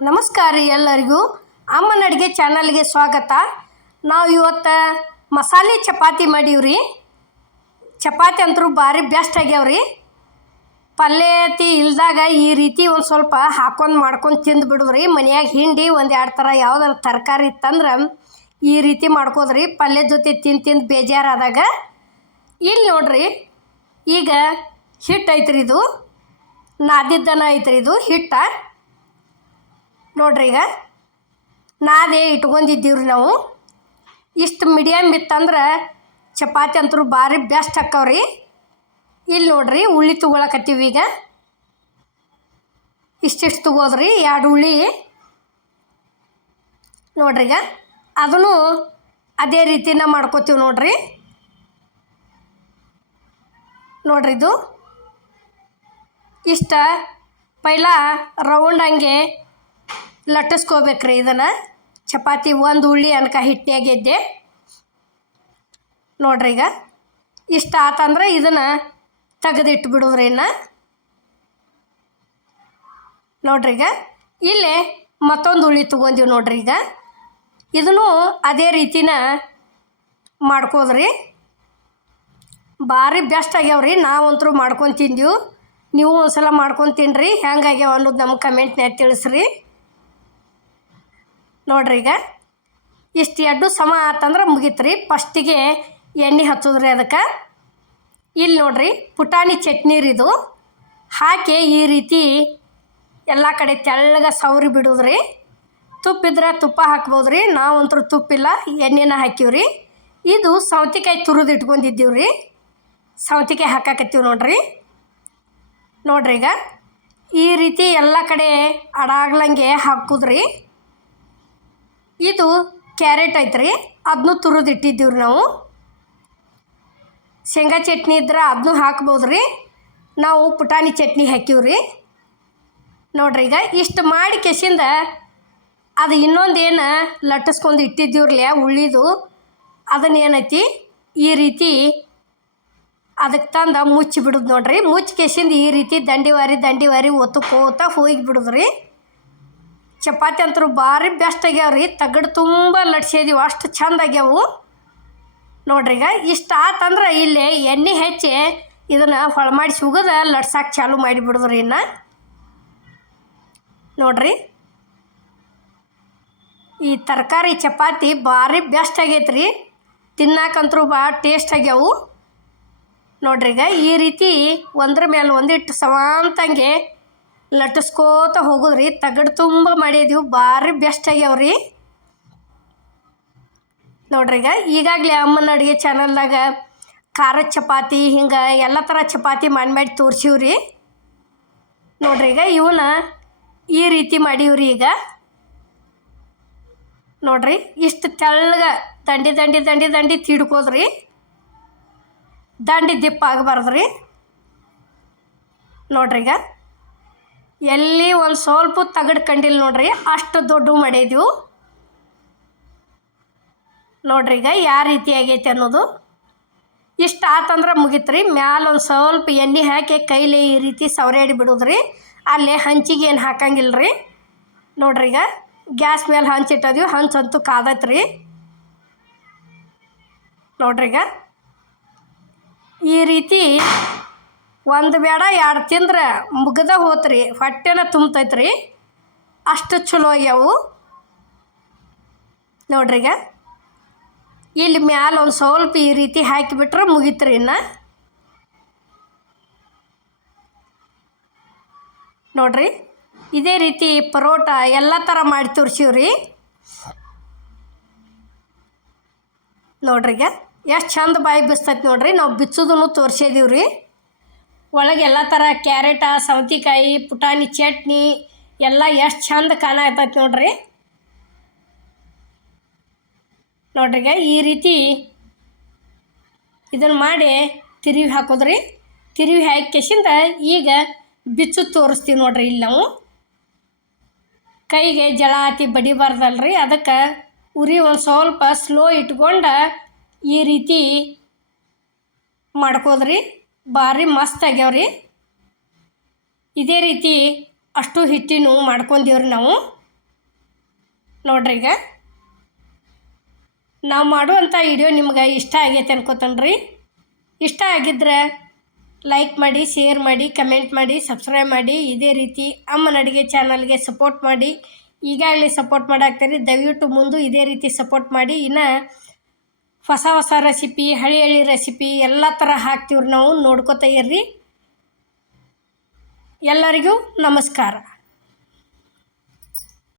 ನಮಸ್ಕಾರ ರೀ ಎಲ್ಲರಿಗೂ. ಅಮ್ಮನ ಅಡುಗೆ ಚಾನಲ್ಗೆ ಸ್ವಾಗತ. ನಾವು ಇವತ್ತು ಮಸಾಲೆ ಚಪಾತಿ ಮಾಡೀವ್ರಿ ಚಪಾತಿ ಅಂತೂ ಭಾರಿ ಬೆಸ್ಟ್ ಆಗ್ಯಾವ್ರಿ ಪಲ್ಯ ತಿ ಇಲ್ದಾಗ ಈ ರೀತಿ ಒಂದು ಸ್ವಲ್ಪ ಹಾಕೊಂಡು ಮಾಡ್ಕೊಂಡು ತಿಂದು ಬಿಡುವ್ರಿ ಮನೆಯಾಗ ಹಿಂಡಿ ಒಂದು ಎರಡು ಥರ ಯಾವ್ದಾರು ತರಕಾರಿ ಇತ್ತಂದ್ರೆ ಈ ರೀತಿ ಮಾಡ್ಕೋದ್ರಿ ಪಲ್ಯ ಜೊತೆ ತಿಂದು ತಿಂದು ಬೇಜಾರಾದಾಗ ಇಲ್ಲಿ ನೋಡ್ರಿ, ಈಗ ಹಿಟ್ಟು ಐತ್ರಿ ಇದು. ನಾದಿದ್ದನ ಐತ್ರಿ ಇದು, ಹಿಟ್ಟ. ನೋಡ್ರಿ ಈಗ. ನಾದೇ ಇಟ್ಕೊಂಡಿದ್ದೀವ್ರಿ ನಾವು. ಇಷ್ಟು ಮೀಡಿಯಮ್ ಇತ್ತಂದ್ರೆ ಚಪಾತಿ ಅಂತೂ ಭಾರಿ ಬೆಸ್ಟ್ ಹಾಕವ್ರಿ ಇಲ್ಲಿ ನೋಡ್ರಿ ಉಳ್ಳಿ ತಗೊಳಕತ್ತೀವಿ ಈಗ. ಇಷ್ಟಿಷ್ಟು ತಗೋದ್ರಿ, ಎರಡು ಉಳ್ಳಿ. ನೋಡ್ರಿ ಈಗ. ಅದನ್ನು ಅದೇ ರೀತಿನ ಮಾಡ್ಕೋತೀವಿ ನೋಡ್ರಿ. ನೋಡ್ರಿ ಇದು. ಇಷ್ಟ. ಪೈಲ ರೌಂಡ್ ಹಂಗೆ ಲಟ್ಟಿಸ್ಕೋಬೇಕ್ರಿ ಇದನ್ನು. ಚಪಾತಿ ಒಂದು ಉಳ್ಳಿ ಅನ್ಕ ಹಿಟ್ಟಿಯಾಗಿದ್ದೆ. ನೋಡ್ರಿ ಈಗ. ಇಷ್ಟ ಆತಂದ್ರೆ ಇದನ್ನು ತೆಗೆದಿಟ್ಟು ಬಿಡೋದ್ರಿ ಇನ್ನು. ನೋಡ್ರಿ ಈಗ. ಇಲ್ಲೇ ಮತ್ತೊಂದು ಉಳ್ಳಿ ತೊಗೊಂದೀವಿ ನೋಡ್ರಿ ಈಗ. ಇದನ್ನು ಅದೇ ರೀತಿನ ಮಾಡ್ಕೋದ್ರಿ. ಭಾರಿ ಬೆಸ್ಟ್ ಆಗ್ಯಾವ್ರಿ. ನಾವಂತರೂ ಮಾಡ್ಕೊಂಡು ನೀವು ಒಂದ್ಸಲ ಮಾಡ್ಕೊಂಡು ತಿನ್ನಿರಿ ಹೆಂಗಾಗ್ಯಾವ ಅನ್ನೋದು ನಮ್ಗೆ ಕಮೆಂಟ್ನ್ಯಾಗ ತಿಳಿಸ್ರಿ. ನೋಡ್ರಿ ಈಗ. ಇಷ್ಟು ಎಡ್ಡು ಸಮ ಆತಂದ್ರೆ ಮುಗೀತ್ರಿ. ಫಸ್ಟಿಗೆ ಎಣ್ಣೆ ಹಚ್ಚೋದ್ರಿ ಅದಕ್ಕೆ. ಇಲ್ಲಿ ನೋಡ್ರಿ, ಪುಟಾಣಿ ಚಟ್ನಿ ರೀ ಇದು. ಹಾಕಿ ಈ ರೀತಿ ಎಲ್ಲ ಕಡೆ ತೆಳ್ಳಗ ಸವರಿ ಬಿಡೋದ್ರಿ. ತುಪ್ಪಿದ್ರೆ ತುಪ್ಪ ಹಾಕ್ಬೋದ್ರಿ. ನಾವಂತೂ ತುಪ್ಪಿಲ್ಲ, ಎಣ್ಣೆನ ಹಾಕಿವ್ರಿ. ಇದು ಸೌತೆಕಾಯಿ ತುರಿದು ಇಟ್ಕೊಂಡಿದ್ದೀವಿ ರೀ ಸೌತೆಕಾಯಿ ಹಾಕಾಕತ್ತೀವಿ ನೋಡ್ರಿ. ನೋಡ್ರಿ ಈಗ. ಈ ರೀತಿ ಎಲ್ಲ ಕಡೆ ಅಡಾಗ್ಲಂಗೆ ಹಾಕುದ್ರಿ. ಇದು ಕ್ಯಾರೆಟ್ ಐತ್ರಿ. ಅದನ್ನೂ ತುರಿದು ಇಟ್ಟಿದ್ದೀವ್ರಿ ನಾವು. ಶೇಂಗಾ ಚಟ್ನಿ ಇದ್ರೆ ಅದನ್ನೂ ಹಾಕ್ಬೋದ್ರಿ. ನಾವು ಪುಟಾಣಿ ಚಟ್ನಿ ಹಾಕಿವ್ರಿ ನೋಡ್ರಿ ಈಗ ಇಷ್ಟು ಮಾಡಿ ಕೆಸಿಂದ ಅದು ಇನ್ನೊಂದೇನು ಲಟ್ಟಿಸ್ಕೊಂಡು ಇಟ್ಟಿದ್ದೀವ್ರಲ್ಲ ಉಳ್ಳಿದು. ಅದನ್ನ ಏನೈತಿ? ಈ ರೀತಿ ಅದಕ್ಕೆ ತಂದು ಮುಚ್ಚಿ ಬಿಡುದು ನೋಡ್ರಿ. ಮುಚ್ಚಿ ಕೆಸಿಂದ ಈ ರೀತಿ ದಂಡಿವಾರಿ ದಂಡಿವಾರಿ ಒತ್ತುಕೋತ ಹೋಗಿ ಬಿಡೋದ್ರಿ ಚಪಾತಿ ಅಂತೂ ಭಾರಿ ಬೆಸ್ಟ್ ಆಗ್ಯಾವ ರೀ. ತಗಡು ತುಂಬ ಲಟ್ಸಿದೀವಿ ಅಷ್ಟು ಚಂದ ಆಗ್ಯಾವು. ನೋಡ್ರಿ ಈಗ ಇಷ್ಟು ಆತಂದ್ರೆ ಇಲ್ಲಿ ಎಣ್ಣೆ ಹೆಚ್ಚಿ ಇದನ್ನು ಹೊಳಮಾಡಿ ಸುಗದ ಲಟ್ಸಾಕೆ ಚಾಲು ಮಾಡಿಬಿಡಿದ್ರಿ ಇನ್ನು. ನೋಡ್ರಿ. ಈ ತರಕಾರಿ ಚಪಾತಿ ಭಾರಿ ಬೆಸ್ಟ್ ಆಗೈತೆ ರೀ. ತಿನ್ನಾಕಂತರೂ ಭಾಳ ಟೇಸ್ಟ್ ಆಗ್ಯಾವು. ನೋಡ್ರಿ ಈಗ ಈ ರೀತಿ ಒಂದ್ರ ಮೇಲೆ ಒಂದಿಟ್ಟು ಸಮಾಂತಂಗೆ ಲಟ್ಟಿಸ್ಕೋತ ಹೋಗುದ್ರಿ. ತಗಡು ತುಂಬ ಮಾಡಿದೀವಿ ಭಾರಿ ಬೆಸ್ಟ್ ಆಗ್ಯಾವ್ರಿ. ನೋಡ್ರಿ ಈಗ, ಈಗಾಗಲೇ ಅಮ್ಮನ ಅಡುಗೆ ಚಾನಲ್ದಾಗ ಖಾರದ ಚಪಾತಿ, ಹಿಂಗೆ ಎಲ್ಲ ಥರ ಚಪಾತಿ ಮಾಡಿ ಮಾಡಿ ತೋರ್ಸಿವ್ರಿ. ನೋಡ್ರಿ ಈಗ, ಇವನ್ನ ಈ ರೀತಿ ಮಾಡೀವ್ರಿ ಈಗ. ನೋಡ್ರಿ, ಇಷ್ಟು ತೆಳ್ಳಗ ದಂಡಿ ದಂಡಿ ದಂಡಿ ದಂಡಿ ತಿಡ್ಕೋದ್ರಿ. ದಂಡಿ ದಿಪ್ಪ ಆಗಬಾರ್ದ್ರಿ. ನೋಡ್ರಿ ಈಗ ಎಲ್ಲಿ ಒಂದು ಸ್ವಲ್ಪ ತಗಡು ಕಂಡಿಲ್ಲ ನೋಡ್ರಿ, ಅಷ್ಟು ದೊಡ್ಡ ಮಾಡಿದ್ವು. ನೋಡ್ರಿ ಈಗ ಯಾವ ರೀತಿ ಆಗೈತೆ ಅನ್ನೋದು. ಇಷ್ಟು ಆತಂದ್ರೆ ಮುಗಿತ್ರಿ, ಮ್ಯಾಲ ಒಂದು ಸ್ವಲ್ಪ ಎಣ್ಣೆ ಹಾಕಿ ಕೈಲಿ ಈ ರೀತಿ ಸವರೇಡಿ ಬಿಡೋದ್ರಿ. ಅಲ್ಲಿ ಹಂಚಿಗೆ ಏನು ಹಾಕಂಗಿಲ್ಲ ರೀ ನೋಡ್ರಿ ಈಗ, ಗ್ಯಾಸ್ ಮೇಲೆ ಹಂಚಿಟ್ಟದೀವಿ ಹಂಚಂತೂ ಕಾದತ್ರಿ. ನೋಡ್ರಿ ಈಗ, ಈ ರೀತಿ ಒಂದು ಬೇಡ ಎರಡು ತಿಂದ್ರೆ ಮುಗ್ದ ಹೋತ್ರಿ, ಹೊಟ್ಟೆನ ತುಂಬತೈತ್ರಿ. ಅಷ್ಟು ಚಲೋ ಆಗ್ಯಾವು. ನೋಡ್ರಿ ಈಗ. ಇಲ್ಲಿ ಮ್ಯಾಲ ಒಂದು ಸ್ವಲ್ಪ ಈ ರೀತಿ ಹಾಕಿಬಿಟ್ರೆ ಮುಗಿತ್ರಿ ಇನ್ನು. ನೋಡ್ರಿ, ಇದೇ ರೀತಿ ಪರೋಟ ಎಲ್ಲ ಥರ ಮಾಡಿ ತೋರಿಸಿವ್ರಿ. ನೋಡ್ರಿ ಈಗ, ಎಷ್ಟು ಚಂದ ಬಾಯಿ ಬಿಸ್ತೈತೆ ನೋಡ್ರಿ, ನಾವು ಬಿಚ್ಚೋದನ್ನು ತೋರಿಸಿದೀವ್ರಿ. ಒಳಗೆ ಎಲ್ಲ ಥರ ಕ್ಯಾರೆಟ, ಸೌತೆಕಾಯಿ, ಪುಟಾಣಿ ಚಟ್ನಿ, ಎಲ್ಲ ಎಷ್ಟು ಚಂದ ಕಾಣ ನೋಡ್ರಿ. ನೋಡ್ರಿ ನೋಡ್ರಿಗ ಈ ರೀತಿ ಇದನ್ನು ಮಾಡಿ ತಿರುವಿ ಹಾಕೋದ್ರಿ. ತಿರುವಿ ಹಾಕಿಸಿಂದ ಈಗ ಬಿಚ್ಚು ತೋರಿಸ್ತೀವಿ ನೋಡ್ರಿ ಇಲ್ಲಿ ನಾವು. ಕೈಗೆ ಜಳ ಹತ್ತಿ ಬಡಿಬಾರ್ದಲ್ರಿ, ಅದಕ್ಕೆ ಉರಿ ಒಂದು ಸ್ವಲ್ಪ ಸ್ಲೋ ಇಟ್ಕೊಂಡು ಈ ರೀತಿ ಮಾಡ್ಕೋದ್ರಿ. ಭಾರಿ ಮಸ್ತ್ ಆಗ್ಯಾವ್ರಿ. ಇದೇ ರೀತಿ ಅಷ್ಟು ಹಿಟ್ಟಿನೂ ಮಾಡ್ಕೊಂಡಿವ್ರಿ ನಾವು. ನೋಡ್ರಿ ಈಗ. ನಾವು ಮಾಡುವಂಥ ವಿಡಿಯೋ ನಿಮ್ಗೆ ಇಷ್ಟ ಆಗೈತೆ ಅನ್ಕೋತಾನ್ರಿ. ಇಷ್ಟ ಆಗಿದ್ರೆ ಲೈಕ್ ಮಾಡಿ, ಶೇರ್ ಮಾಡಿ, ಕಮೆಂಟ್ ಮಾಡಿ, ಸಬ್ಸ್ಕ್ರೈಬ್ ಮಾಡಿ, ಇದೇ ರೀತಿ ಅಮ್ಮನ ಅಡುಗೆ ಚಾನಲ್ಗೆ ಸಪೋರ್ಟ್ ಮಾಡಿ. ಈಗಾಗಲೇ ಸಪೋರ್ಟ್ ಮಾಡಾಕ್ತೀರಿ, ದಯವಿಟ್ಟು ಮುಂದೆ ಇದೇ ರೀತಿ ಸಪೋರ್ಟ್ ಮಾಡಿ. ಇನ್ನು ಹೊಸ ಹೊಸ ರೆಸಿಪಿ ಹಳಿ ಹಳಿ ರೆಸಿಪಿ ಎಲ್ಲ ಥರ ಹಾಕ್ತೀವ್ರಿ ನಾವು ನೋಡ್ಕೊತ ಇರ್ರಿ. ಎಲ್ಲರಿಗೂ ನಮಸ್ಕಾರ.